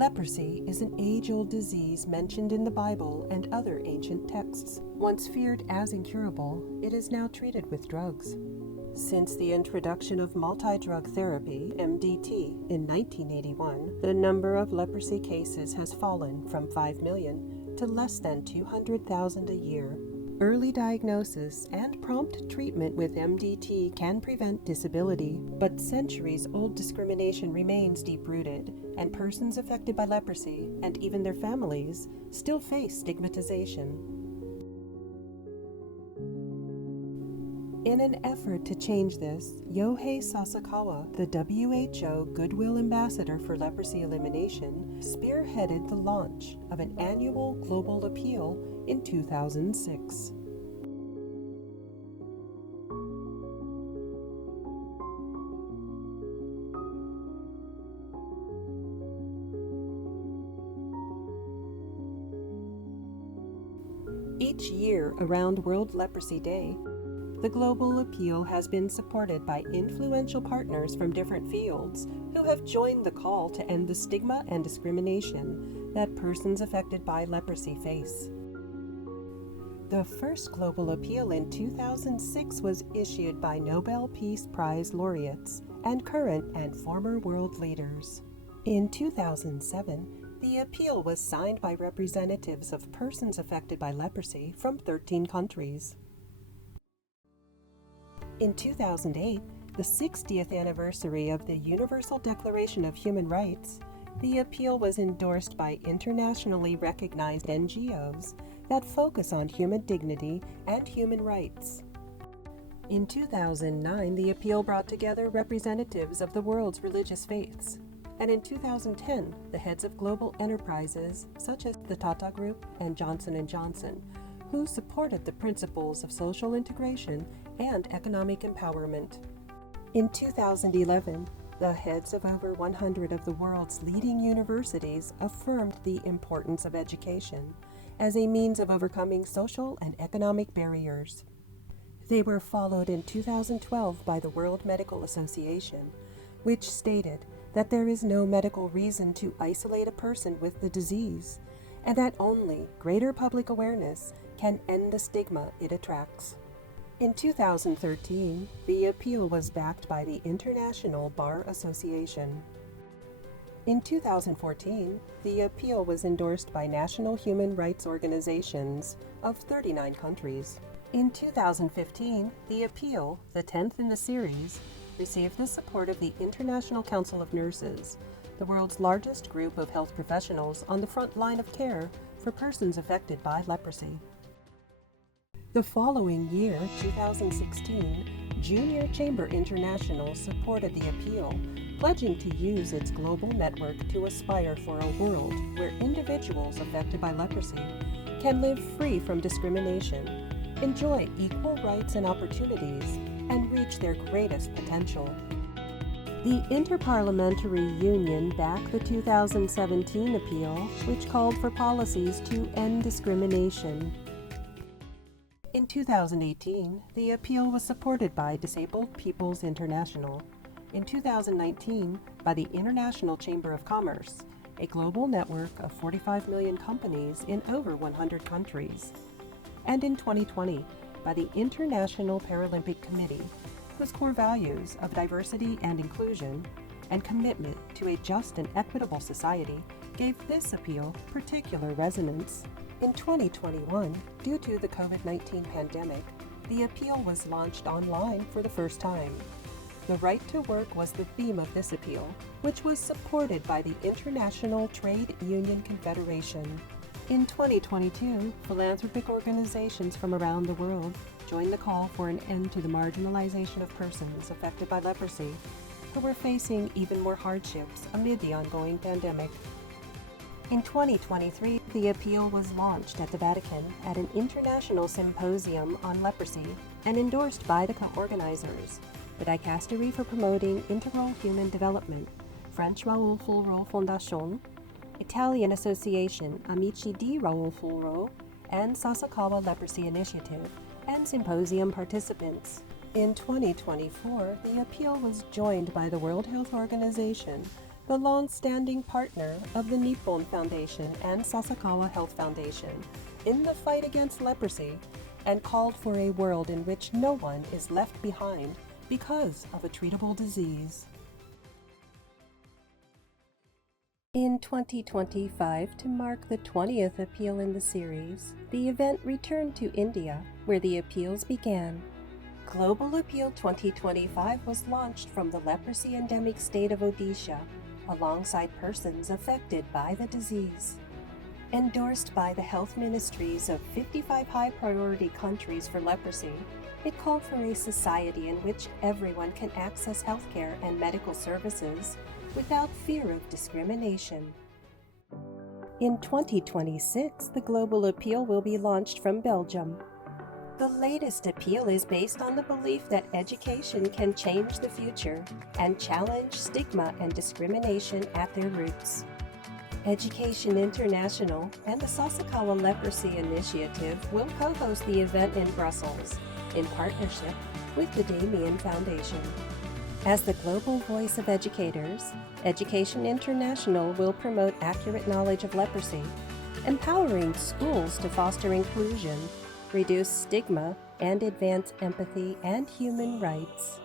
Leprosy is an age-old disease mentioned in the Bible and other ancient texts. Once feared as incurable, it is now treated with drugs. Since the introduction of multi-drug therapy, MDT, in 1981, the number of leprosy cases has fallen from 5 million to less than 200,000 a year. Early diagnosis and prompt treatment with MDT can prevent disability, but centuries-old discrimination remains deep-rooted, and persons affected by leprosy, and even their families, still face stigmatization. In an effort to change this, Yohei Sasakawa, the WHO Goodwill Ambassador for Leprosy Elimination, spearheaded the launch of an annual global appeal in 2006. Each year around World Leprosy Day, the global appeal has been supported by influential partners from different fields who have joined the call to end the stigma and discrimination that persons affected by leprosy face. The first global appeal in 2006 was issued by Nobel Peace Prize laureates and current and former world leaders. In 2007, the appeal was signed by representatives of persons affected by leprosy from 13 countries. In 2008, the 60th anniversary of the Universal Declaration of Human Rights, the appeal was endorsed by internationally recognized NGOs that focus on human dignity and human rights. In 2009, the appeal brought together representatives of the world's religious faiths. And in 2010, the heads of global enterprises such as the Tata Group and Johnson & Johnson, who supported the principles of social integration and economic empowerment. In 2011, the heads of over 100 of the world's leading universities affirmed the importance of education as a means of overcoming social and economic barriers. They were followed in 2012 by the World Medical Association, which stated that there is no medical reason to isolate a person with the disease, and that only greater public awareness can end the stigma it attracts. In 2013, the appeal was backed by the International Bar Association. In 2014, the appeal was endorsed by national human rights organizations of 39 countries. In 2015, the appeal, the 10th in the series, received the support of the International Council of Nurses, the world's largest group of health professionals on the front line of care for persons affected by leprosy. The following year, 2016, Junior Chamber International supported the appeal, pledging to use its global network to aspire for a world where individuals affected by leprosy can live free from discrimination, enjoy equal rights and opportunities, and reach their greatest potential. The Interparliamentary Union backed the 2017 appeal, which called for policies to end discrimination. In 2018, the appeal was supported by Disabled Peoples International. In 2019, by the International Chamber of Commerce, a global network of 45 million companies in over 100 countries. And in 2020, by the International Paralympic Committee, whose core values of diversity and inclusion and commitment to a just and equitable society gave this appeal particular resonance. In 2021, due to the COVID-19 pandemic, the appeal was launched online for the first time. The right to work was the theme of this appeal, which was supported by the International Trade Union Confederation. In 2022, philanthropic organizations from around the world joined the call for an end to the marginalization of persons affected by leprosy, who were facing even more hardships amid the ongoing pandemic. In 2023, the appeal was launched at the Vatican at an international symposium on leprosy and endorsed by the co-organizers, the Dicastery for Promoting Integral Human Development, French Raoul Fulrot Fondation, Italian Association Amici di Raoul Fulrot, and Sasakawa Leprosy Initiative, and symposium participants. In 2024, the appeal was joined by the World Health Organization, the long-standing partner of the Nippon Foundation and Sasakawa Health Foundation in the fight against leprosy, and called for a world in which no one is left behind because of a treatable disease. In 2025, to mark the 20th appeal in the series, the event returned to India, where the appeals began. Global Appeal 2025 was launched from the leprosy endemic state of Odisha, alongside persons affected by the disease. Endorsed by the health ministries of 55 high-priority countries for leprosy, it called for a society in which everyone can access healthcare and medical services without fear of discrimination. In 2026, the Global Appeal will be launched from Belgium. The latest appeal is based on the belief that education can change the future and challenge stigma and discrimination at their roots. Education International and the Sasakawa Leprosy Initiative will co-host the event in Brussels, in partnership with the Damien Foundation. As the global voice of educators, Education International will promote accurate knowledge of leprosy, empowering schools to foster inclusion, reduce stigma, and advance empathy and human rights.